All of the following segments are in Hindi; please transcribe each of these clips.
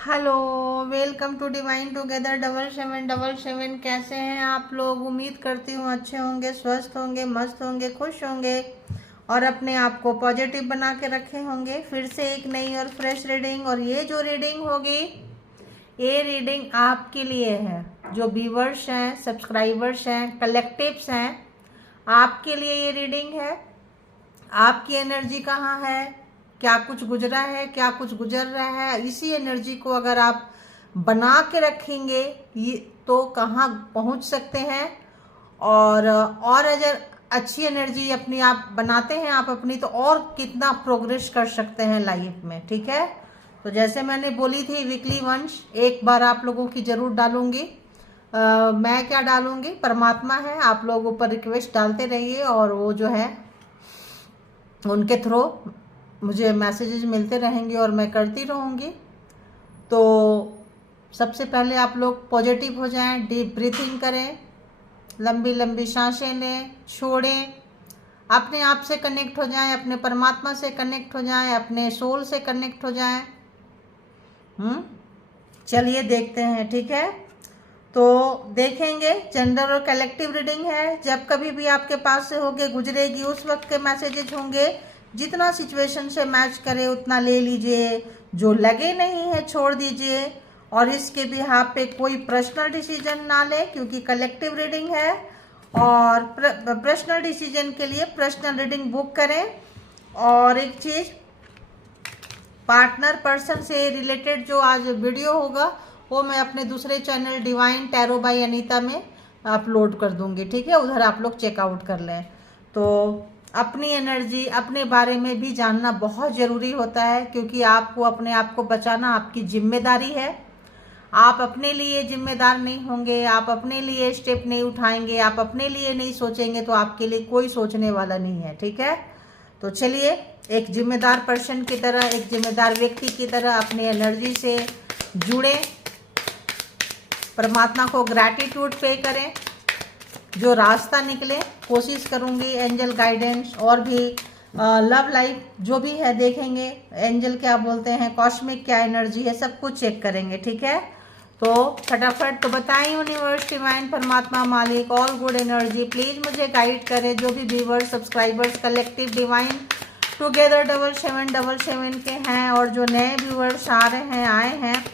Hello, welcome to Divine Together 7777। कैसे हैं आप लोग? उम्मीद करती हूँ अच्छे होंगे, स्वस्थ होंगे, मस्त होंगे, खुश होंगे और अपने आप को पॉजिटिव बना के रखे होंगे। फिर से एक नई और फ्रेश रीडिंग। और ये जो रीडिंग होगी, ये रीडिंग आपके लिए है। जो व्यूवर्स हैं, सब्सक्राइबर्स हैं, कलेक्टिव्स हैं, आपके लिए ये रीडिंग है। आपकी एनर्जी कहाँ है, क्या कुछ गुजरा है, क्या कुछ गुजर रहा है, इसी एनर्जी को अगर आप बना के रखेंगे ये तो कहाँ पहुंच सकते हैं। और अगर अच्छी एनर्जी अपनी आप बनाते हैं आप अपनी, तो और कितना प्रोग्रेस कर सकते हैं लाइफ में। ठीक है, तो जैसे मैंने बोली थी वीकली वंश एक बार आप लोगों की जरूर डालूंगी। मैं क्या डालूंगी, परमात्मा है, आप लोग ऊपर रिक्वेस्ट डालते रहिए और वो जो है उनके थ्रू मुझे मैसेजेस मिलते रहेंगे और मैं करती रहूँगी। तो सबसे पहले आप लोग पॉजिटिव हो जाएं, डीप ब्रीथिंग करें, लंबी लंबी सांसें लें, छोड़ें, अपने आप से कनेक्ट हो जाएं, अपने परमात्मा से कनेक्ट हो जाएं, अपने सोल से कनेक्ट हो जाएं। चलिए देखते हैं। ठीक है, तो देखेंगे जेंडर और कलेक्टिव रीडिंग है। जब कभी भी आपके पास से होके गुजरेगी उस वक्त के मैसेजेस होंगे। जितना सिचुएशन से मैच करे उतना ले लीजिए, जो लगे नहीं है छोड़ दीजिए। और इसके बिहाफ पे कोई पर्सनल डिसीजन ना ले, क्योंकि कलेक्टिव रीडिंग है। और पर्सनल डिसीजन के लिए पर्सनल रीडिंग बुक करें। और एक चीज़, पार्टनर पर्सन से रिलेटेड जो आज वीडियो होगा वो मैं अपने दूसरे channel Divine Tarot by Anita में अपलोड कर दूंगी। ठीक है, उधर आप लोग चेकआउट कर लें। तो अपनी एनर्जी, अपने बारे में भी जानना बहुत ज़रूरी होता है, क्योंकि आपको अपने आप को बचाना आपकी जिम्मेदारी है। आप अपने लिए जिम्मेदार नहीं होंगे, आप अपने लिए स्टेप नहीं उठाएंगे, आप अपने लिए नहीं सोचेंगे, तो आपके लिए कोई सोचने वाला नहीं है। ठीक है, तो चलिए एक जिम्मेदार पर्सन की तरह, एक जिम्मेदार व्यक्ति की तरह अपनी एनर्जी से जुड़े, परमात्मा को ग्रैटिट्यूड पे करें। जो रास्ता निकले कोशिश करूंगी, एंजल गाइडेंस और भी लव लाइफ जो भी है देखेंगे, एंजल क्या बोलते हैं, कॉस्मिक क्या एनर्जी है, सब कुछ चेक करेंगे। ठीक है, तो फटाफट तो बताएं यूनिवर्स, डिवाइन, परमात्मा, मालिक, ऑल गुड एनर्जी प्लीज मुझे गाइड करें। जो भी viewers, subscribers, collective divine Together 7777 के हैं और जो नए व्यूवर्स आ रहे हैं, आए हैं,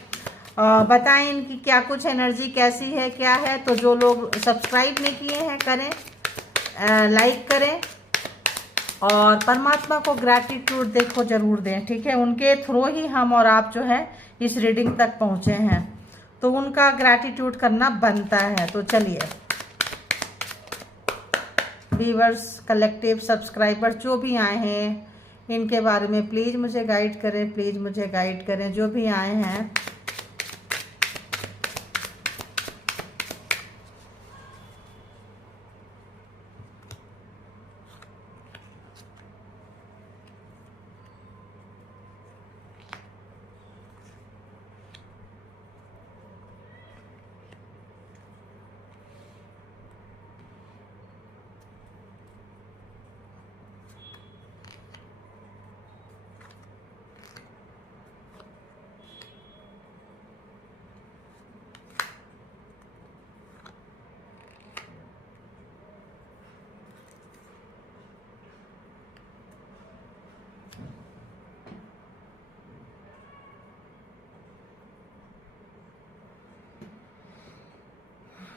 बताएं इनकी क्या कुछ एनर्जी कैसी है, क्या है। तो जो लोग सब्सक्राइब नहीं किए हैं करें, लाइक करें और परमात्मा को ग्रैटिट्यूड देखो जरूर दें। ठीक है, उनके थ्रू ही हम और आप जो है इस रीडिंग तक पहुंचे हैं, तो उनका ग्रैटिट्यूड करना बनता है। तो चलिए व्यूअर्स, कलेक्टिव, सब्सक्राइबर जो भी आए हैं, इनके बारे में प्लीज़ मुझे गाइड करें, प्लीज़ मुझे गाइड करें जो भी आए हैं।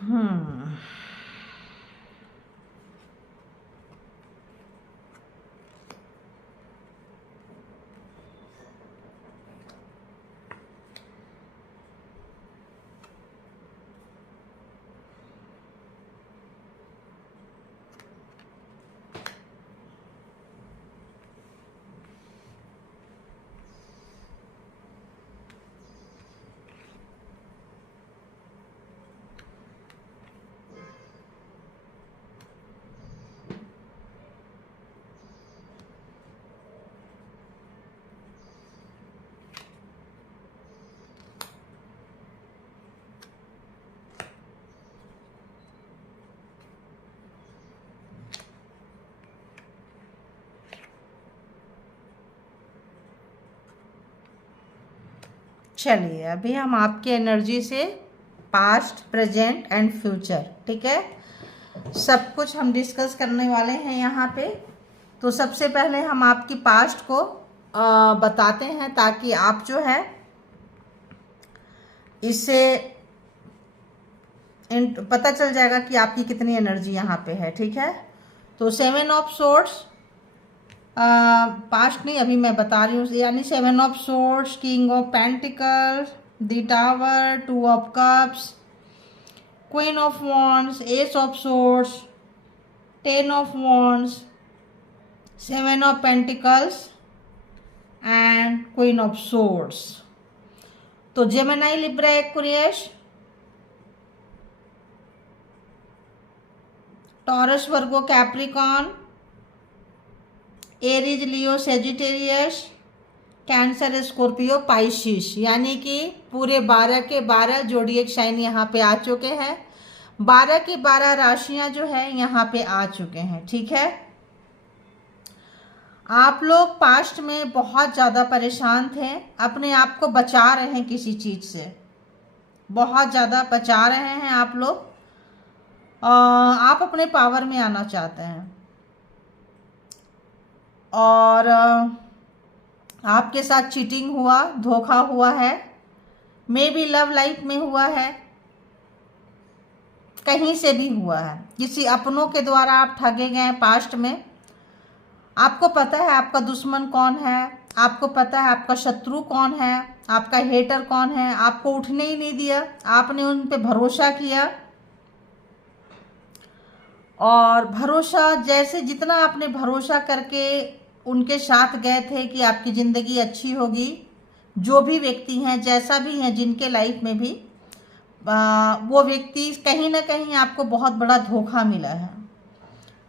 हम्म चलिए अभी हम आपकी एनर्जी से पास्ट, प्रेजेंट एंड फ्यूचर, ठीक है, सब कुछ हम डिस्कस करने वाले हैं यहाँ पे। तो सबसे पहले हम आपकी पास्ट को बताते हैं ताकि आप जो है इससे पता चल जाएगा कि आपकी कितनी एनर्जी यहाँ पे है, ठीक है। तो 7 ऑफ सोर्ड्स, पास्ट नहीं अभी मैं बता रही हूँ, यानी 7 of swords, king of pentacles, the tower, 2 of cups, queen of wands, S of swords, 10 of wands, 7 of pentacles and queen of swords. तो जेमिनी, लिब्रा, एक्वेरियस, टॉरस, वर्गो, कैप्रिकॉन, एरीज, लियो, सेजिटेरियस, कैंसर, स्कॉर्पियो, पाइसिस, यानी कि पूरे 12 के 12 जोडिएक साइन यहाँ पे आ चुके हैं। 12 की 12 राशियां जो है यहाँ पे आ चुके हैं, ठीक है। आप लोग पास्ट में बहुत ज़्यादा परेशान थे, अपने आप को बचा रहे हैं किसी चीज़ से, बहुत ज़्यादा बचा रहे हैं आप लोग। आप अपने पावर में आना चाहते हैं और आपके साथ चीटिंग हुआ, धोखा हुआ है, मे बी लव लाइफ में हुआ है, कहीं से भी हुआ है, किसी अपनों के द्वारा आप ठगे गए पास्ट में। आपको पता है आपका दुश्मन कौन है, आपको पता है आपका शत्रु कौन है, आपका हेटर कौन है, आपको उठने ही नहीं दिया, आपने उन पे भरोसा किया और भरोसा जैसे जितना आपने भरोसा करके उनके साथ गए थे कि आपकी ज़िंदगी अच्छी होगी, जो भी व्यक्ति हैं, जैसा भी हैं, जिनके लाइफ में भी वो व्यक्ति कहीं ना कहीं आपको बहुत बड़ा धोखा मिला है।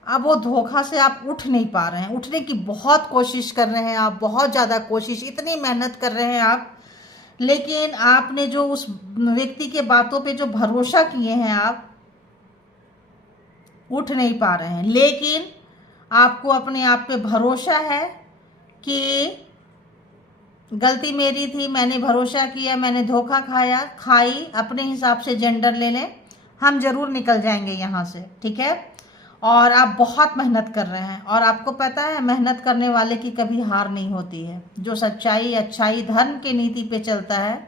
अब वो धोखा से आप उठ नहीं पा रहे हैं, उठने की बहुत कोशिश कर रहे हैं आप, बहुत ज़्यादा कोशिश, इतनी मेहनत कर रहे हैं आप, लेकिन आपने जो उस व्यक्ति के बातों पे जो भरोसा किए हैं आप उठ नहीं पा रहे हैं। लेकिन आपको अपने आप पे भरोसा है कि गलती मेरी थी, मैंने भरोसा किया, मैंने धोखा खाई, अपने हिसाब से जेंडर ले लें, हम ज़रूर निकल जाएंगे यहाँ से, ठीक है। और आप बहुत मेहनत कर रहे हैं और आपको पता है मेहनत करने वाले की कभी हार नहीं होती है। जो सच्चाई, अच्छाई, धर्म की नीति पे चलता है,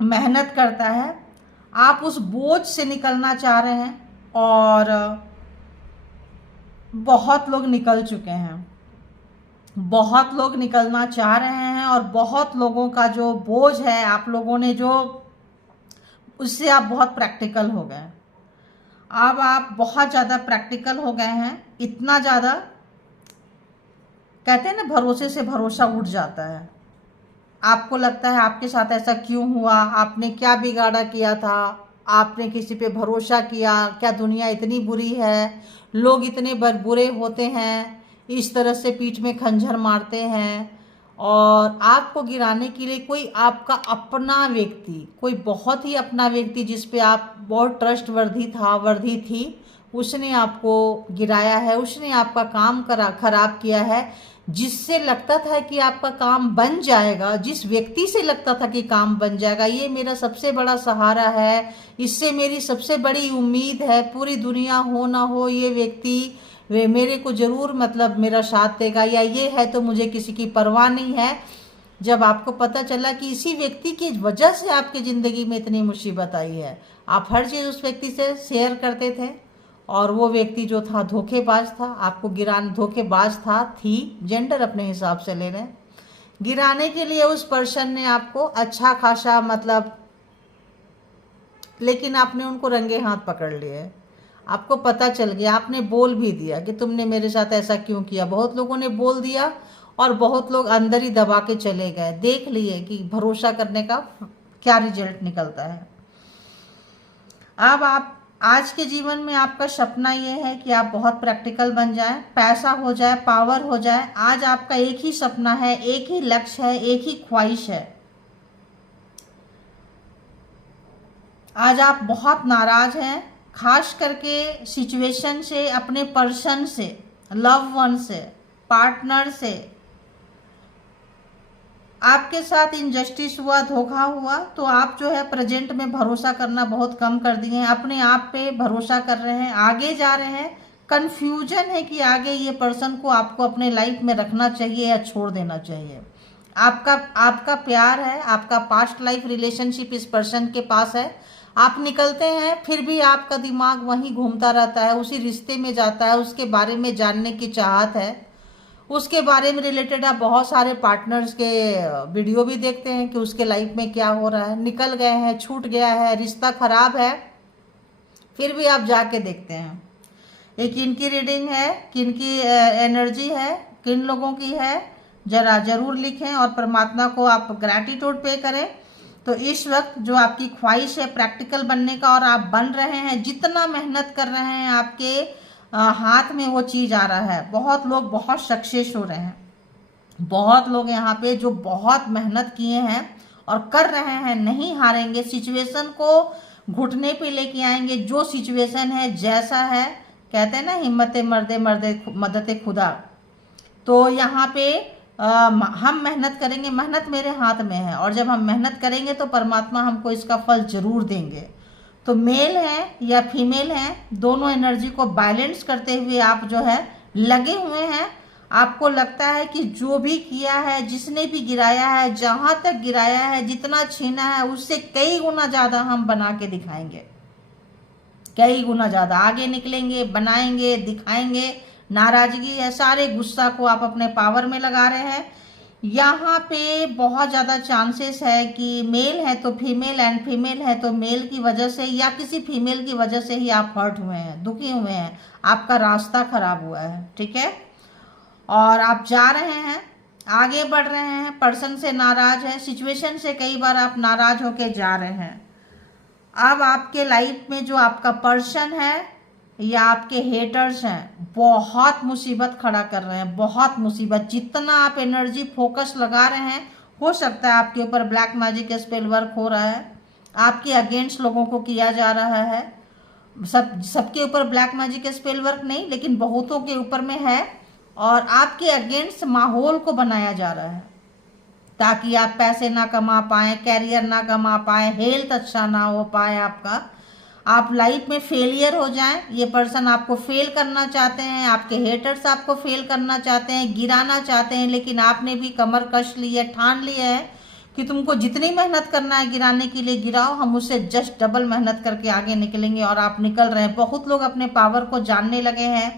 मेहनत करता है, आप उस बोझ से निकलना चाह रहे हैं और बहुत लोग निकल चुके हैं, बहुत लोग निकलना चाह रहे हैं और बहुत लोगों का जो बोझ है आप लोगों ने जो, उससे आप बहुत प्रैक्टिकल हो गए। अब आप बहुत ज़्यादा प्रैक्टिकल हो गए हैं, इतना ज़्यादा, कहते हैं ना भरोसे से भरोसा उठ जाता है। आपको लगता है आपके साथ ऐसा क्यों हुआ, आपने क्या बिगाड़ा किया था, आपने किसी पे भरोसा किया, क्या दुनिया इतनी बुरी है, लोग इतने बुरे होते हैं, इस तरह से पीठ में खंजर मारते हैं और आपको गिराने के लिए कोई आपका अपना व्यक्ति, कोई बहुत ही अपना व्यक्ति जिस पे आप बहुत वर्दी थी, उसने आपको गिराया है, उसने आपका काम खराब किया है। जिससे लगता था कि आपका काम बन जाएगा, जिस व्यक्ति से लगता था कि काम बन जाएगा, ये मेरा सबसे बड़ा सहारा है, इससे मेरी सबसे बड़ी उम्मीद है, पूरी दुनिया हो ना हो ये व्यक्ति वे मेरे को ज़रूर मतलब मेरा साथ देगा, या ये है तो मुझे किसी की परवाह नहीं है। जब आपको पता चला कि इसी व्यक्ति की वजह से आपकी ज़िंदगी में इतनी मुसीबत आई है, आप हर चीज़ उस व्यक्ति से शेयर करते थे और वो व्यक्ति जो था धोखेबाज था, आपको धोखेबाज थी, जेंडर अपने हिसाब से ले लें, गिराने के लिए उस पर्सन ने आपको अच्छा खासा मतलब, लेकिन आपने उनको रंगे हाथ पकड़ लिए, आपको पता चल गया, आपने बोल भी दिया कि तुमने मेरे साथ ऐसा क्यों किया। बहुत लोगों ने बोल दिया और बहुत लोग अंदर ही दबा के चले गए, देख लिए कि भरोसा करने का क्या रिजल्ट निकलता है। अब आप आज के जीवन में आपका सपना ये है कि आप बहुत प्रैक्टिकल बन जाएं, पैसा हो जाए, पावर हो जाए। आज आपका एक ही सपना है, एक ही लक्ष्य है, एक ही ख्वाहिश है। आज आप बहुत नाराज हैं, खास करके सिचुएशन से, अपने पर्सन से, लव वन से, पार्टनर से। आपके साथ इनजस्टिस हुआ, धोखा हुआ, तो आप जो है प्रेजेंट में भरोसा करना बहुत कम कर दिए हैं, अपने आप पे भरोसा कर रहे हैं, आगे जा रहे हैं। कंफ्यूजन है कि आगे ये पर्सन को आपको अपने लाइफ में रखना चाहिए या छोड़ देना चाहिए। आपका आपका प्यार है, आपका पास्ट लाइफ रिलेशनशिप इस पर्सन के पास है। आप निकलते हैं फिर भी आपका दिमाग वहीं घूमता रहता है, उसी रिश्ते में जाता है, उसके बारे में जानने की चाहत है, उसके बारे में रिलेटेड आप बहुत सारे पार्टनर्स के वीडियो भी देखते हैं कि उसके लाइफ में क्या हो रहा है, निकल गए हैं, छूट गया है, रिश्ता खराब है, फिर भी आप जाके देखते हैं। ये किनकी रीडिंग है, किनकी एनर्जी है, किन लोगों की है, जरा जरूर लिखें और परमात्मा को आप ग्रैटिट्यूड पे करें। तो इस वक्त जो आपकी ख्वाहिश है प्रैक्टिकल बनने का और आप बन रहे हैं, जितना मेहनत कर रहे हैं आपके हाथ में वो चीज़ आ रहा है। बहुत लोग बहुत सक्सेस हो रहे हैं, बहुत लोग यहाँ पे जो बहुत मेहनत किए हैं और कर रहे हैं, नहीं हारेंगे, सिचुएशन को घुटने पे लेके आएंगे। जो सिचुएशन है जैसा है, कहते हैं ना हिम्मत मर्दे मर्दे मदद खुदा। तो यहाँ पे हम मेहनत करेंगे, मेहनत मेरे हाथ में है, और जब हम मेहनत करेंगे तो परमात्मा हमको इसका फल जरूर देंगे। तो मेल है या फीमेल है, दोनों एनर्जी को बैलेंस करते हुए आप जो है लगे हुए हैं। आपको लगता है कि जो भी किया है, जिसने भी गिराया है, जहाँ तक गिराया है, जितना छीना है, उससे कई गुना ज़्यादा हम बना के दिखाएंगे, कई गुना ज़्यादा आगे निकलेंगे, बनाएंगे, दिखाएंगे। नाराज़गी है, सारे गुस्सा को आप अपने पावर में लगा रहे हैं। यहाँ पे बहुत ज़्यादा चांसेस है कि मेल है तो फीमेल एंड फीमेल है तो मेल की वजह से या किसी फीमेल की वजह से ही आप हर्ट हुए हैं, दुखी हुए हैं, आपका रास्ता खराब हुआ है, ठीक है। और आप जा रहे हैं, आगे बढ़ रहे हैं, पर्सन से नाराज है, सिचुएशन से कई बार आप नाराज होके जा रहे हैं। अब आपके लाइफ में जो आपका पर्सन है या आपके हेटर्स हैं, बहुत मुसीबत खड़ा कर रहे हैं, बहुत मुसीबत। जितना आप एनर्जी फोकस लगा रहे हैं, हो सकता है आपके ऊपर ब्लैक मैजिक स्पेल वर्क हो रहा है, आपके अगेंस्ट लोगों को किया जा रहा है। सबके ऊपर ब्लैक मैजिक स्पेल वर्क नहीं, लेकिन बहुतों के ऊपर में है, और आपके अगेंस्ट माहौल को बनाया जा रहा है ताकि आप पैसे ना कमा पाएँ, कैरियर ना कमा पाएँ, हेल्थ अच्छा ना हो पाए आपका, आप लाइफ में फेलियर हो जाएं। ये पर्सन आपको फेल करना चाहते हैं, आपके हेटर्स आपको फेल करना चाहते हैं, गिराना चाहते हैं, लेकिन आपने भी कमर कस ली है, ठान लिया है कि तुमको जितनी मेहनत करना है गिराने के लिए गिराओ, हम उससे जस्ट डबल मेहनत करके आगे निकलेंगे। और आप निकल रहे हैं। बहुत लोग अपने पावर को जानने लगे हैं,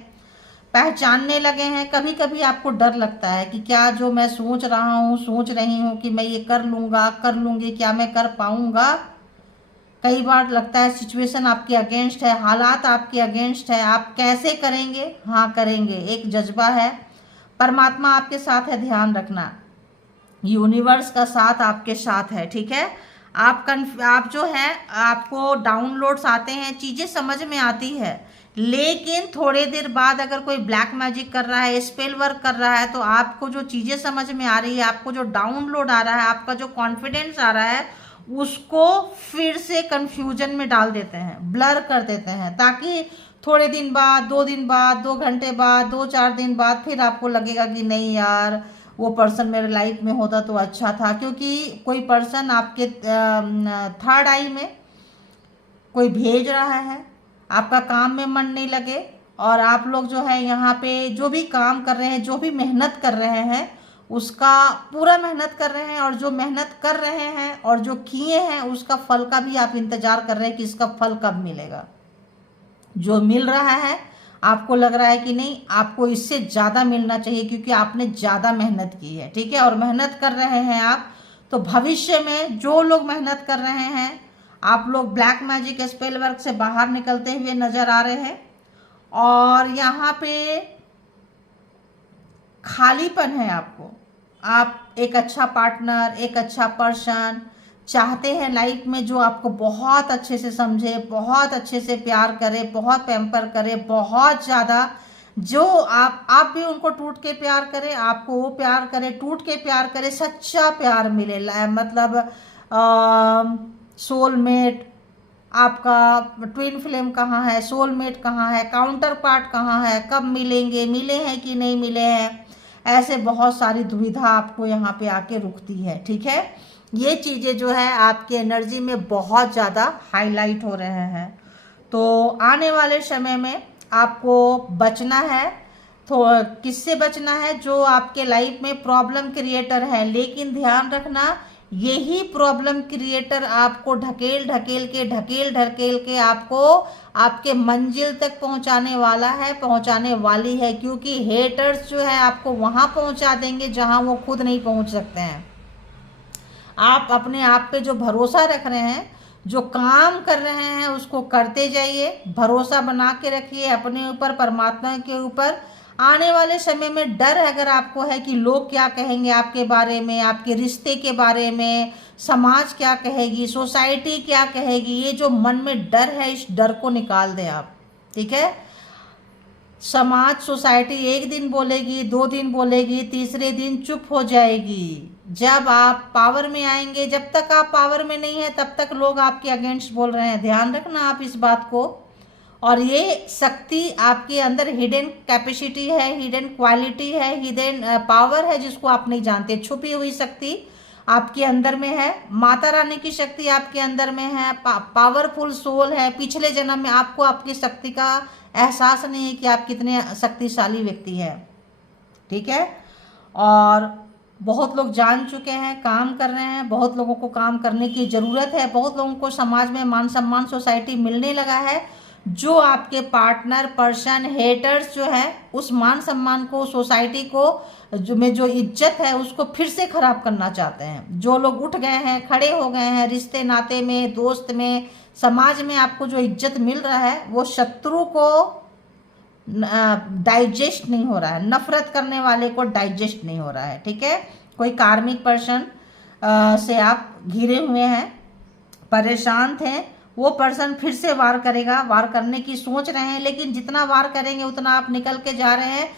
पहचानने लगे हैं। कभी कभी आपको डर लगता है कि क्या जो मैं सोच रहा हूँ, सोच रही हूँ कि मैं ये कर लूँगा, कर लूँगी, क्या मैं कर पाऊँगा। कई बार लगता है सिचुएशन आपके अगेंस्ट है, हालात आपके अगेंस्ट है, आप कैसे करेंगे। हाँ करेंगे, एक जज्बा है, परमात्मा आपके साथ है, ध्यान रखना, यूनिवर्स का साथ आपके साथ है, ठीक है। आप जो है, आपको डाउनलोड्स आते हैं, चीज़ें समझ में आती है, लेकिन थोड़े देर बाद अगर कोई ब्लैक मैजिक कर रहा है, स्पेल वर्क कर रहा है, तो आपको जो चीज़ें समझ में आ रही है, आपको जो डाउनलोड आ रहा है, आपका जो कॉन्फिडेंस आ रहा है, उसको फिर से कंफ्यूजन में डाल देते हैं, ब्लर कर देते हैं, ताकि थोड़े दिन बाद, 2 दिन बाद, 2 घंटे बाद, 2-4 दिन बाद फिर आपको लगेगा कि नहीं यार, वो पर्सन मेरे लाइफ में होता तो अच्छा था। क्योंकि कोई पर्सन आपके थर्ड आई में कोई भेज रहा है, आपका काम में मन नहीं लगे, और आप लोग जो है यहाँ पे जो भी काम कर रहे हैं, जो भी मेहनत कर रहे हैं, उसका पूरा मेहनत कर रहे हैं, और जो मेहनत कर रहे हैं और जो किए हैं उसका फल का भी आप इंतजार कर रहे हैं कि इसका फल कब मिलेगा। जो मिल रहा है आपको लग रहा है कि नहीं, आपको इससे ज़्यादा मिलना चाहिए क्योंकि आपने ज़्यादा मेहनत की है, ठीक है। और मेहनत कर रहे हैं आप, तो भविष्य में जो लोग मेहनत कर रहे हैं, आप लोग ब्लैक मैजिक स्पेल वर्क से बाहर निकलते हुए नज़र आ रहे हैं। और यहाँ पे खालीपन है आपको, आप एक अच्छा पार्टनर, एक अच्छा पर्सन चाहते हैं लाइफ में, जो आपको बहुत अच्छे से समझे, बहुत अच्छे से प्यार करे, बहुत पैम्पर करे, बहुत ज़्यादा, जो आप भी उनको टूट के प्यार करें, आपको वो प्यार करे, टूट के प्यार करे, सच्चा प्यार मिले, मतलब सोलमेट, आपका ट्विन फ्लेम कहाँ है, सोलमेट कहाँ है, काउंटर पार्ट कहाँ है, कब मिलेंगे, मिले हैं कि नहीं मिले हैं, ऐसे बहुत सारी दुविधा आपको यहाँ पे आके रुकती है। ठीक है, ये चीज़ें जो है आपकी एनर्जी में बहुत ज़्यादा हाईलाइट हो रहे हैं। तो आने वाले समय में आपको बचना है। तो किससे बचना है? जो आपके लाइफ में प्रॉब्लम क्रिएटर है, लेकिन ध्यान रखना यही प्रॉब्लम क्रिएटर आपको ढकेल ढकेल के आपको आपके मंजिल तक पहुंचाने वाला है, पहुंचाने वाली है, क्योंकि हेटर्स जो है आपको वहां पहुंचा देंगे जहां वो खुद नहीं पहुंच सकते हैं। आप अपने आप पे जो भरोसा रख रहे हैं, जो काम कर रहे हैं, उसको करते जाइए, भरोसा बना के रखिए अपने ऊपर, परमात्मा के ऊपर। आने वाले समय में डर अगर आपको है कि लोग क्या कहेंगे आपके बारे में, आपके रिश्ते के बारे में, समाज क्या कहेगी, सोसाइटी क्या कहेगी, ये जो मन में डर है, इस डर को निकाल दें आप। ठीक है, समाज सोसाइटी एक दिन बोलेगी, 2 दिन बोलेगी, तीसरे दिन चुप हो जाएगी। जब आप पावर में आएंगे, जब तक आप पावर में नहीं है तब तक लोग आपके अगेंस्ट बोल रहे हैं, ध्यान रखना आप इस बात को। और ये शक्ति आपके अंदर हिडन कैपेसिटी है, हिडन क्वालिटी है, हिडन पावर है, जिसको आप नहीं जानते। छुपी हुई शक्ति आपके अंदर में है, माता रानी की शक्ति आपके अंदर में है, पावरफुल सोल है। पिछले जन्म में आपको आपकी शक्ति का एहसास नहीं है कि आप कितने शक्तिशाली व्यक्ति हैं। ठीक है, और बहुत लोग जान चुके हैं, काम कर रहे हैं, बहुत लोगों को काम करने की ज़रूरत है, बहुत लोगों को समाज में मान सम्मान सोसाइटी मिलने लगा है। जो आपके पार्टनर पर्सन हेटर्स जो है, उस मान सम्मान को, सोसाइटी को जो इज्जत है, उसको फिर से खराब करना चाहते हैं। जो लोग उठ गए हैं, खड़े हो गए हैं, रिश्ते नाते में, दोस्त में, समाज में आपको जो इज्जत मिल रहा है, वो शत्रु को डाइजेस्ट नहीं हो रहा है, नफरत करने वाले को डाइजेस्ट नहीं हो रहा है। ठीक है, कोई कार्मिक पर्सन से आप घिरे हुए हैं, परेशान थे, वो पर्सन फिर से वार करेगा, वार करने की सोच रहे हैं, लेकिन जितना वार करेंगे उतना आप निकल के जा रहे हैं।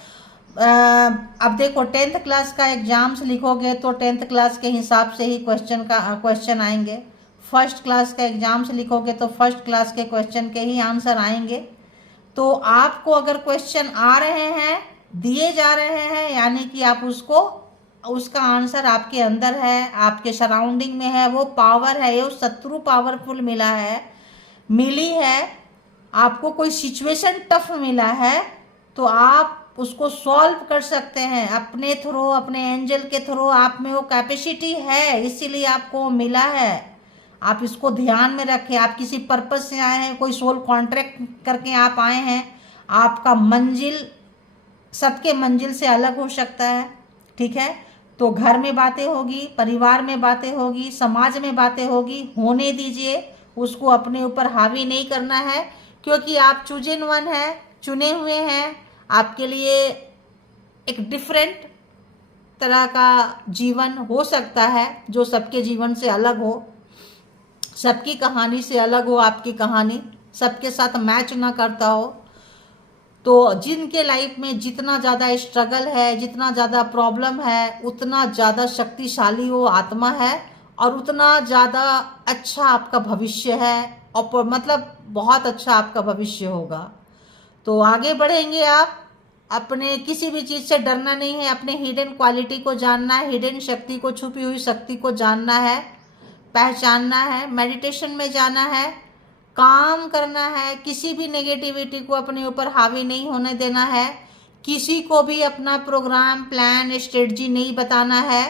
अब देखो 10th क्लास का एग्जाम्स लिखोगे तो 10th क्लास के हिसाब से ही क्वेश्चन आएंगे। फर्स्ट क्लास का एग्जाम्स लिखोगे तो फर्स्ट क्लास के क्वेश्चन के ही आंसर आएंगे। तो आपको अगर क्वेश्चन आ रहे हैं, दिए जा रहे हैं, यानी कि आप उसका आंसर आपके अंदर है, आपके सराउंडिंग में है, वो पावर है, वो शत्रु पावरफुल मिली है, आपको कोई सिचुएशन टफ मिला है, तो आप उसको सॉल्व कर सकते हैं अपने थ्रू, अपने एंजल के थ्रू। आप में वो कैपेसिटी है, इसीलिए आपको मिला है। आप इसको ध्यान में रखें। आप किसी पर्पस से आए हैं, कोई सोल कॉन्ट्रैक्ट करके आप आए हैं। आपका मंजिल सबके मंजिल से अलग हो सकता है। ठीक है, तो घर में बातें होगी, परिवार में बातें होगी, समाज में बातें होगी, होने दीजिए, उसको अपने ऊपर हावी नहीं करना है, क्योंकि आप चूजन वन है, चुने हुए हैं। आपके लिए एक डिफरेंट तरह का जीवन हो सकता है, जो सबके जीवन से अलग हो, सबकी कहानी से अलग हो, आपकी कहानी सबके साथ मैच ना करता हो। तो जिनके लाइफ में जितना ज़्यादा स्ट्रगल है, जितना ज़्यादा प्रॉब्लम है, उतना ज़्यादा शक्तिशाली वो आत्मा है, और उतना ज़्यादा अच्छा आपका भविष्य है, और मतलब बहुत अच्छा आपका भविष्य होगा। तो आगे बढ़ेंगे आप। अपने किसी भी चीज़ से डरना नहीं है, अपने हिडन क्वालिटी को जानना है, हिडन शक्ति को, छुपी हुई शक्ति को जानना है, पहचानना है, मेडिटेशन में जाना है, काम करना है, किसी भी नेगेटिविटी को अपने ऊपर हावी नहीं होने देना है, किसी को भी अपना प्रोग्राम, प्लान, स्ट्रेटजी नहीं बताना है,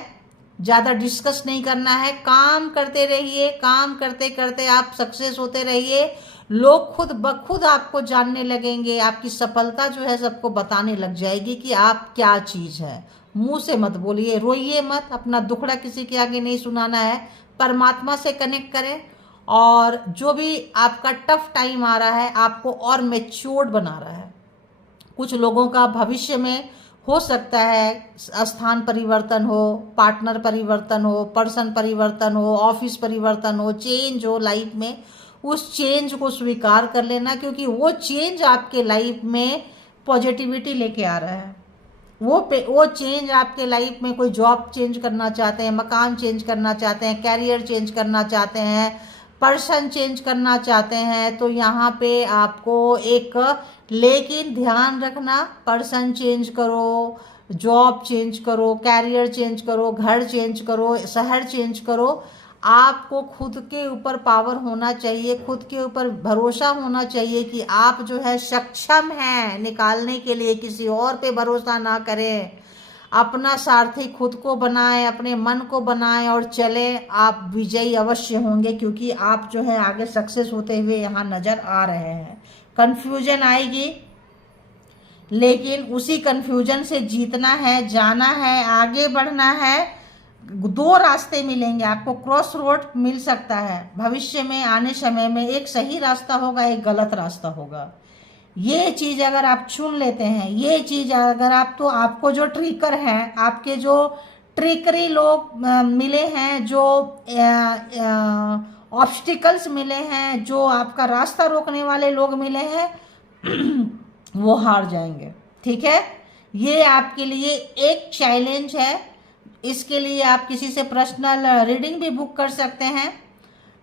ज़्यादा डिस्कस नहीं करना है। काम करते रहिए, काम करते करते आप सक्सेस होते रहिए। लोग खुद ब खुद आपको जानने लगेंगे, आपकी सफलता जो है सबको बताने लग जाएगी कि आप क्या चीज़ है। मुंह से मत बोलिए, रोइए मत, अपना दुखड़ा किसी के आगे नहीं सुनाना है। परमात्मा से कनेक्ट करें, और जो भी आपका टफ टाइम आ रहा है, आपको और मैच्योर्ड बना रहा है। कुछ लोगों का भविष्य में हो सकता है स्थान परिवर्तन हो, पार्टनर परिवर्तन हो, पर्सन परिवर्तन हो, ऑफिस परिवर्तन हो, चेंज हो लाइफ में। उस चेंज को स्वीकार कर लेना, क्योंकि वो चेंज आपके लाइफ में पॉजिटिविटी लेके आ रहा है। वो चेंज आपके लाइफ में, कोई जॉब चेंज करना चाहते हैं, मकान चेंज करना चाहते हैं, कैरियर चेंज करना चाहते हैं, पर्सन चेंज करना चाहते हैं, तो यहाँ पे आपको एक, लेकिन ध्यान रखना, पर्सन चेंज करो, जॉब चेंज करो, कैरियर चेंज करो, घर चेंज करो, शहर चेंज करो, आपको खुद के ऊपर पावर होना चाहिए, खुद के ऊपर भरोसा होना चाहिए कि आप जो है सक्षम हैं निकालने के लिए। किसी और पे भरोसा ना करें, अपना सारथी खुद को बनाएं, अपने मन को बनाएं और चले। आप विजयी अवश्य होंगे, क्योंकि आप जो है आगे सक्सेस होते हुए यहाँ नजर आ रहे हैं। कंफ्यूजन आएगी, लेकिन उसी कंफ्यूजन से जीतना है, जाना है, आगे बढ़ना है। दो रास्ते मिलेंगे आपको, क्रॉस रोड मिल सकता है भविष्य में, आने समय में एक सही रास्ता होगा, एक गलत रास्ता होगा। ये चीज अगर आप चुन लेते हैं, ये चीज अगर आप, तो आपको जो ट्रिकर हैं, आपके जो ट्रिकरी लोग मिले हैं, जो ऑब्स्टिकल्स मिले हैं, जो आपका रास्ता रोकने वाले लोग मिले हैं, वो हार जाएंगे। ठीक है, ये आपके लिए एक चैलेंज है। इसके लिए आप किसी से पर्सनल रीडिंग भी बुक कर सकते हैं।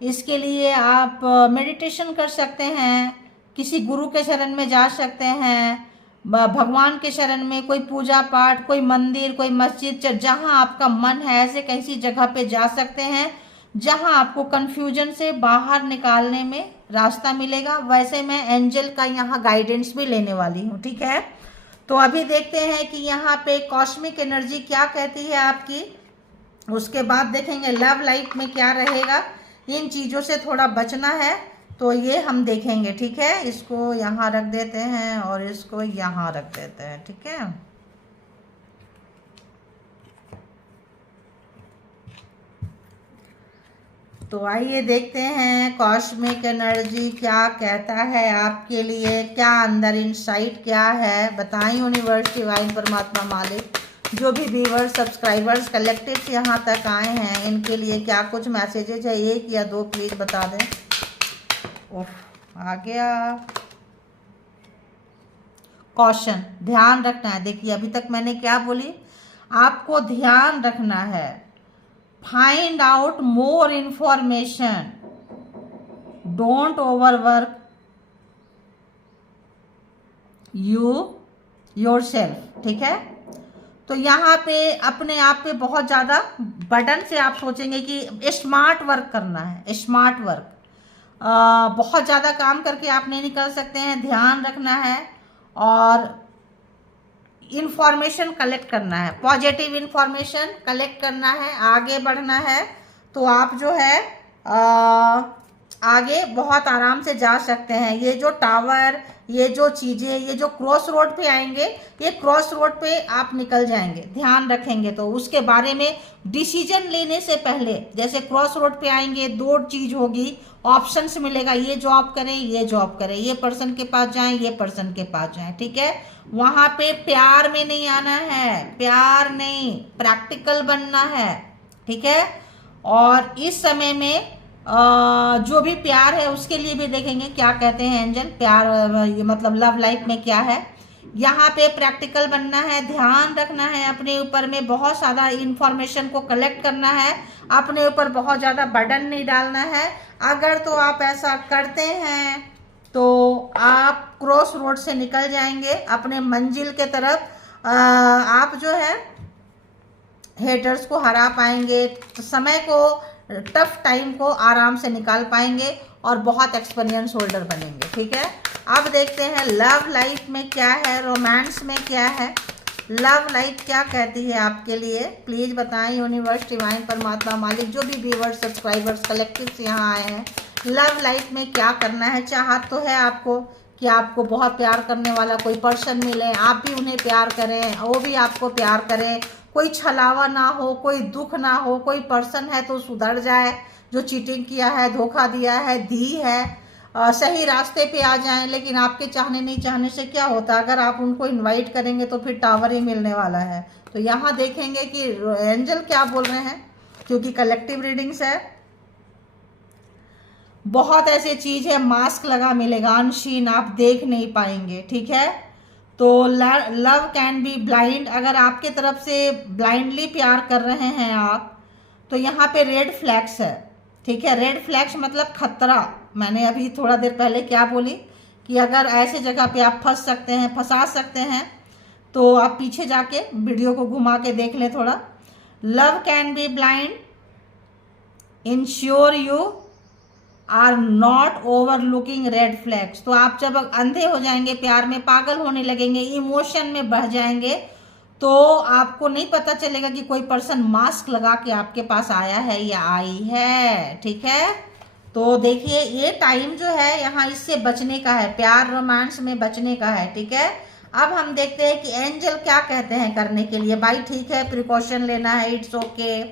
इसके लिए आप मेडिटेशन कर सकते हैं, किसी गुरु के शरण में जा सकते हैं, भगवान के शरण में, कोई पूजा पाठ, कोई मंदिर, कोई मस्जिद, जहां आपका मन है ऐसे कैसी जगह पे जा सकते हैं जहां आपको कंफ्यूजन से बाहर निकालने में रास्ता मिलेगा। वैसे मैं एंजल का यहाँ गाइडेंस भी लेने वाली हूँ। ठीक है, तो अभी देखते हैं कि यहाँ पे कॉस्मिक एनर्जी क्या कहती है आपकी, उसके बाद देखेंगे लव लाइफ में क्या रहेगा। इन चीज़ों से थोड़ा बचना है, तो ये हम देखेंगे। ठीक है, इसको यहाँ रख देते हैं और इसको यहाँ रख देते हैं। ठीक है, तो आइए देखते हैं कॉस्मिक एनर्जी क्या कहता है आपके लिए, क्या अंदर इनसाइट क्या है। बताएं यूनिवर्स, डिवाइन, परमात्मा, मालिक, जो भी व्यूअर्स, सब्सक्राइबर्स, कलेक्टिव्स यहाँ तक आए हैं, इनके लिए क्या कुछ मैसेजेज है, एक या दो प्लीज बता दें। ओह आ गया। कॉशन, ध्यान रखना है। देखिए अभी तक मैंने क्या बोली, आपको ध्यान रखना है। Find out more information, don't overwork yourself. ठीक है, तो यहाँ पे अपने आप पे बहुत ज़्यादा बर्डन से आप सोचेंगे कि स्मार्ट वर्क करना है, स्मार्ट वर्क। बहुत ज़्यादा काम करके आप नहीं निकल सकते हैं, ध्यान रखना है और इंफॉर्मेशन कलेक्ट करना है, पॉजिटिव इंफॉर्मेशन कलेक्ट करना है, आगे बढ़ना है। तो आप जो है आगे बहुत आराम से जा सकते हैं। ये जो टावर, ये जो चीज़ें, ये जो क्रॉस रोड पे आएंगे, ये क्रॉस रोड पे आप निकल जाएंगे, ध्यान रखेंगे तो उसके बारे में डिसीजन लेने से पहले, जैसे क्रॉस रोड पे आएंगे, दो चीज़ होगी, ऑप्शंस मिलेगा, ये जॉब करें, ये जॉब करें, ये पर्सन के पास जाएं, ये पर्सन के पास जाएं। ठीक है, वहाँ पे प्यार में नहीं आना है, प्यार नहीं, प्रैक्टिकल बनना है। ठीक है, और इस समय में जो भी प्यार है उसके लिए भी देखेंगे क्या कहते हैं एंजल। प्यार मतलब लव लाइफ में क्या है, यहाँ पे प्रैक्टिकल बनना है, ध्यान रखना है, अपने ऊपर में बहुत ज़्यादा इंफॉर्मेशन को कलेक्ट करना है, अपने ऊपर बहुत ज़्यादा बर्डन नहीं डालना है। अगर तो आप ऐसा करते हैं तो आप क्रॉस रोड से निकल जाएंगे अपने मंजिल के तरफ। आप जो है हेटर्स को हरा पाएंगे, समय को, टफ टाइम को आराम से निकाल पाएंगे और बहुत एक्सपीरियंस होल्डर बनेंगे। ठीक है, अब देखते हैं लव लाइफ में क्या है, रोमांस में क्या है, लव लाइफ क्या कहती है आपके लिए। प्लीज बताएं यूनिवर्स, डिवाइन, परमात्मा, मालिक, जो भी व्यूअर्स, सब्सक्राइबर्स, कलेक्टिव्स यहाँ आए हैं, लव लाइफ में क्या करना है। चाहत तो है आपको कि आपको बहुत प्यार करने वाला कोई पर्सन मिले, आप भी उन्हें प्यार करें, वो भी आपको प्यार करें, कोई छलावा ना हो, कोई दुख ना हो, कोई पर्सन है तो सुधर जाए, जो चीटिंग किया है, धोखा दिया है, दी है, सही रास्ते पे आ जाएं। लेकिन आपके चाहने नहीं चाहने से क्या होता है, अगर आप उनको इनवाइट करेंगे तो फिर टावर ही मिलने वाला है। तो यहाँ देखेंगे कि एंजल क्या बोल रहे हैं, क्योंकि कलेक्टिव रीडिंग्स है। बहुत ऐसी चीज है, मास्क लगा मिलेगा, अनशीन, आप देख नहीं पाएंगे। ठीक है, तो लव कैन बी ब्लाइंड, अगर आपके तरफ से ब्लाइंडली प्यार कर रहे हैं आप, तो यहाँ पे रेड फ्लैग्स है। ठीक है, रेड फ्लैग्स मतलब खतरा। मैंने अभी थोड़ा देर पहले क्या बोली कि अगर ऐसे जगह पे आप फंस सकते हैं, फंसा सकते हैं, तो आप पीछे जाके वीडियो को घुमा के देख लें थोड़ा। Love can be blind, ensure you are not overlooking red flags. तो आप जब अंधे हो जाएंगे, प्यार में पागल होने लगेंगे, इमोशन में बह जाएंगे, तो आपको नहीं पता चलेगा कि कोई पर्सन मास्क लगा के आपके पास आया है या आई है। ठीक है, तो देखिए ये टाइम जो है यहाँ इससे बचने का है, प्यार रोमांस में बचने का है। ठीक है, अब हम देखते हैं कि एंजल क्या कहते हैं करने के लिए। भाई ठीक है, प्रिकॉशन लेना है, इट्स ओके,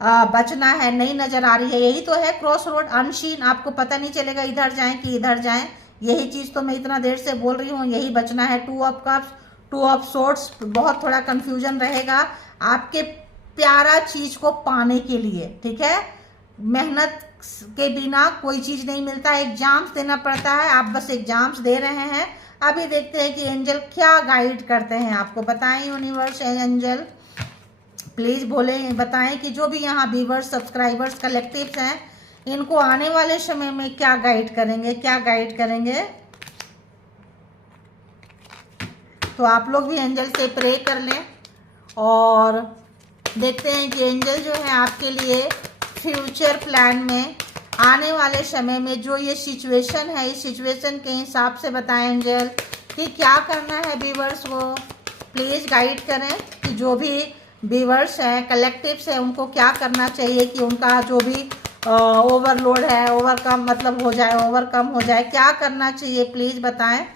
बचना है, नहीं नजर आ रही है, यही तो है क्रॉस रोड, अनशीन, आपको पता नहीं चलेगा इधर जाएं कि इधर जाएं, यही चीज तो मैं इतना देर से बोल रही हूँ, यही बचना है। Two of cups, two of swords, बहुत थोड़ा कंफ्यूजन रहेगा आपके प्यारा चीज को पाने के लिए। ठीक है, मेहनत के बिना कोई चीज नहीं मिलता, एग्जाम्स देना पड़ता है, आप बस एग्जाम्स दे रहे हैं। अभी देखते हैं कि एंजल क्या गाइड करते हैं आपको, बताएं यूनिवर्स एंजल प्लीज बोले, बताएं कि जो भी यहाँ व्यूअर्स, सब्सक्राइबर्स, कलेक्टिव्स हैं, इनको आने वाले समय में क्या गाइड करेंगे, क्या गाइड करेंगे। तो आप लोग भी एंजल से प्रे कर लें और देखते हैं कि एंजल जो है आपके लिए फ्यूचर प्लान में आने वाले समय में जो ये सिचुएशन है, इस सिचुएशन के हिसाब से बताएं एंजल कि क्या करना है व्यूअर्स को। प्लीज़ गाइड करें कि जो भी व्यूअर्स हैं, कलेक्टिव्स हैं, उनको क्या करना चाहिए कि उनका जो भी ओवरलोड है ओवरकम मतलब हो जाए, ओवरकम हो जाए, क्या करना चाहिए प्लीज़ बताएं,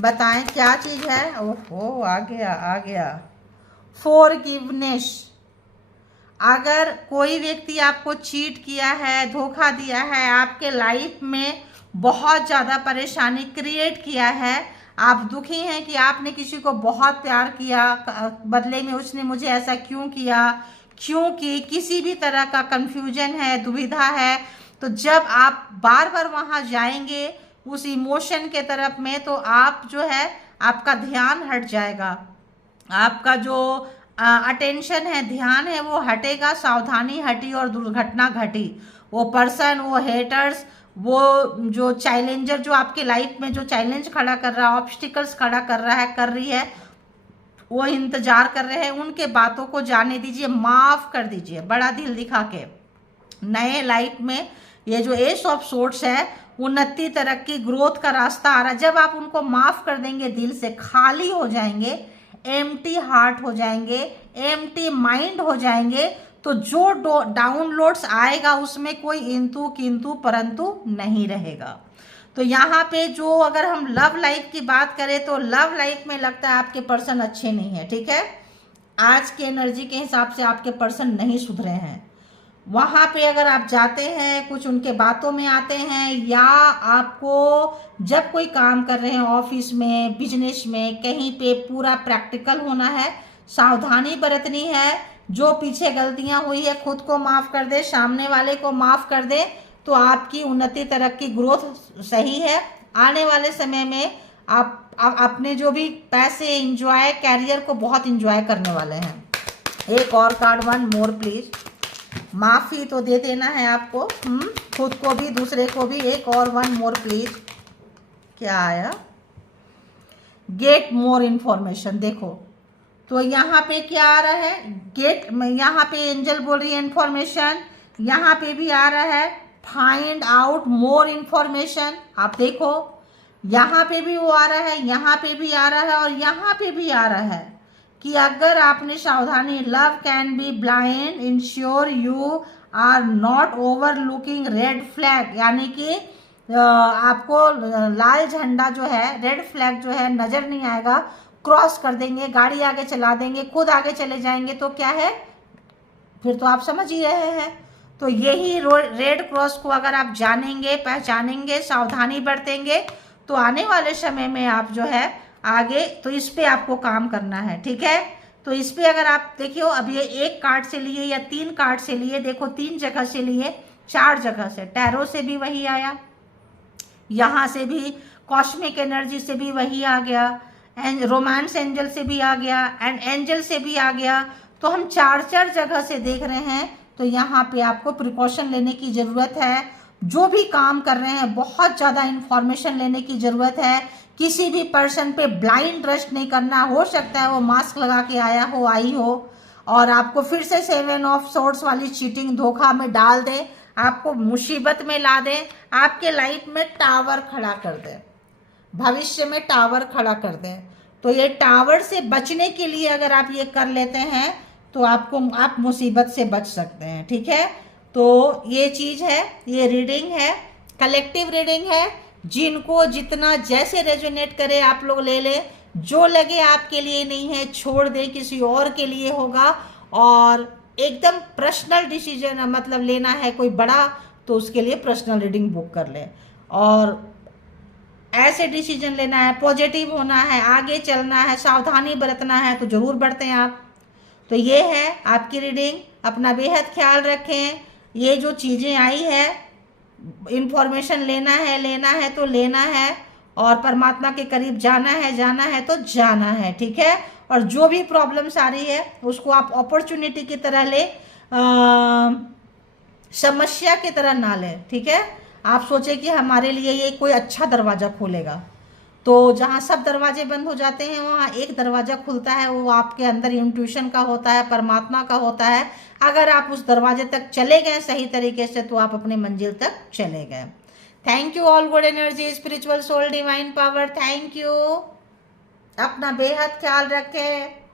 बताएं क्या चीज़ है। ओहो आ गया आ गया, फॉरगिवनेस। अगर कोई व्यक्ति आपको चीट किया है, धोखा दिया है, आपके लाइफ में बहुत ज़्यादा परेशानी क्रिएट किया है, आप दुखी हैं कि आपने किसी को बहुत प्यार किया, बदले में उसने मुझे ऐसा क्यों किया, क्योंकि किसी भी तरह का कंफ्यूजन है, दुविधा है, तो जब आप बार बार वहाँ जाएंगे उस इमोशन के तरफ में, तो आप जो है आपका ध्यान हट जाएगा, आपका जो अटेंशन है, ध्यान है, वो हटेगा, सावधानी हटी और दुर्घटना घटी। वो पर्सन, वो हेटर्स, वो जो चैलेंजर जो आपके लाइफ में जो चैलेंज खड़ा कर रहा है, ऑब्स्टिकल्स खड़ा कर रहा है, कर रही है, वो इंतजार कर रहे हैं, उनके बातों को जाने दीजिए, माफ कर दीजिए बड़ा दिल दिखा के। नए लाइफ में ये जो एस ऑफ सोर्ड्स है, उन्नति, तरक्की, ग्रोथ का रास्ता आ रहा है। जब आप उनको माफ कर देंगे, दिल से खाली हो जाएंगे, एम्प्टी हार्ट हो जाएंगे, एम्प्टी माइंड हो जाएंगे, तो जो डाउनलोड्स आएगा उसमें कोई इंतु किंतु परंतु नहीं रहेगा। तो यहाँ पे जो अगर हम लव लाइफ की बात करें तो लव लाइफ में लगता है आपके पर्सन अच्छे नहीं है। ठीक है, आज की एनर्जी के हिसाब से आपके पर्सन नहीं सुधरे हैं। वहाँ पे अगर आप जाते हैं, कुछ उनके बातों में आते हैं, या आपको जब कोई काम कर रहे हैं ऑफिस में, बिजनेस में, कहीं पे पूरा प्रैक्टिकल होना है, सावधानी बरतनी है, जो पीछे गलतियां हुई है खुद को माफ़ कर दे, सामने वाले को माफ़ कर दे, तो आपकी उन्नति, तरक्की, ग्रोथ सही है। आने वाले समय में आप अपने जो भी पैसे, इंजॉय, कैरियर को बहुत इंजॉय करने वाले हैं। एक और कार्ड, वन मोर प्लीज। माफ़ी तो दे देना है आपको, खुद को भी दूसरे को भी। एक और वन मोर प्लीज। क्या आया? Get more information. देखो तो यहाँ पे क्या आ रहा है, गेट, यहाँ पे एंजल बोल रही है इन्फॉर्मेशन, यहाँ पे भी आ रहा है फाइंड आउट मोर इन्फॉर्मेशन। आप देखो यहाँ पे भी वो आ रहा है, यहाँ पे भी आ रहा है और यहाँ पे भी आ रहा है कि अगर आपने सावधानी, love can be blind, ensure you are not overlooking red flag, यानी कि आपको लाल झंडा जो है, रेड फ्लैग जो है नजर नहीं आएगा, क्रॉस कर देंगे, गाड़ी आगे चला देंगे, खुद आगे चले जाएंगे, तो क्या है फिर, तो आप समझ ही रहे हैं। तो यही रेड क्रॉस को अगर आप जानेंगे, पहचानेंगे, सावधानी बरतेंगे, तो आने वाले समय में आप जो है आगे, तो इस पे आपको काम करना है। ठीक है, तो इस पे अगर आप देखियो, अब ये एक कार्ड से लिए या 3 कार्ड से लिए, देखो 3 जगह से लिए, 4 जगह से, टैरो से भी वही आया, यहाँ से भी कॉस्मिक एनर्जी से भी वही आ गया, एंड रोमांस एंजल से भी आ गया, एंड एंजल से भी आ गया। तो हम 4 जगह से देख रहे हैं। तो यहाँ पे आपको प्रिकॉशन लेने की ज़रूरत है। जो भी काम कर रहे हैं बहुत ज़्यादा इन्फॉर्मेशन लेने की ज़रूरत है किसी भी पर्सन पे ब्लाइंड ट्रस्ट नहीं करना। हो सकता है वो मास्क लगा के आया हो, आई हो, और आपको फिर से 7 ऑफ सोर्ड्स वाली चीटिंग धोखा में डाल दे, आपको मुसीबत में ला दे, आपके लाइफ में टावर खड़ा कर दे, भविष्य में टावर खड़ा कर दें। तो ये टावर से बचने के लिए अगर आप ये कर लेते हैं तो आप मुसीबत से बच सकते हैं। ठीक है, तो ये चीज़ है, ये रीडिंग है, कलेक्टिव रीडिंग है। जिनको जितना जैसे रेजोनेट करे आप लोग ले ले, जो लगे आपके लिए नहीं है छोड़ दे, किसी और के लिए होगा। और एकदम पर्सनल डिसीजन मतलब लेना है कोई बड़ा, तो उसके लिए पर्सनल रीडिंग बुक कर ले। और ऐसे डिसीजन लेना है, पॉजिटिव होना है, आगे चलना है, सावधानी बरतना है, तो ज़रूर बरतें आप। तो ये है आपकी रीडिंग। अपना बेहद ख्याल रखें। ये जो चीज़ें आई है, इन्फॉर्मेशन लेना है तो लेना है, और परमात्मा के करीब जाना है तो जाना है। ठीक है, और जो भी प्रॉब्लम्स आ रही है उसको आप अपॉर्चुनिटी की तरह ले, समस्या की तरह ना लें। ठीक है, आप सोचें कि हमारे लिए ये कोई अच्छा दरवाज़ा खोलेगा, तो जहाँ सब दरवाजे बंद हो जाते हैं वहाँ एक दरवाज़ा खुलता है, वो आपके अंदर इंट्यूशन का होता है, परमात्मा का होता है। अगर आप उस दरवाजे तक चले गए सही तरीके से तो आप अपनी मंजिल तक चले गए। Thank you all good energy, spiritual soul, divine power, thank you. अपना बेहद ख्याल रखें।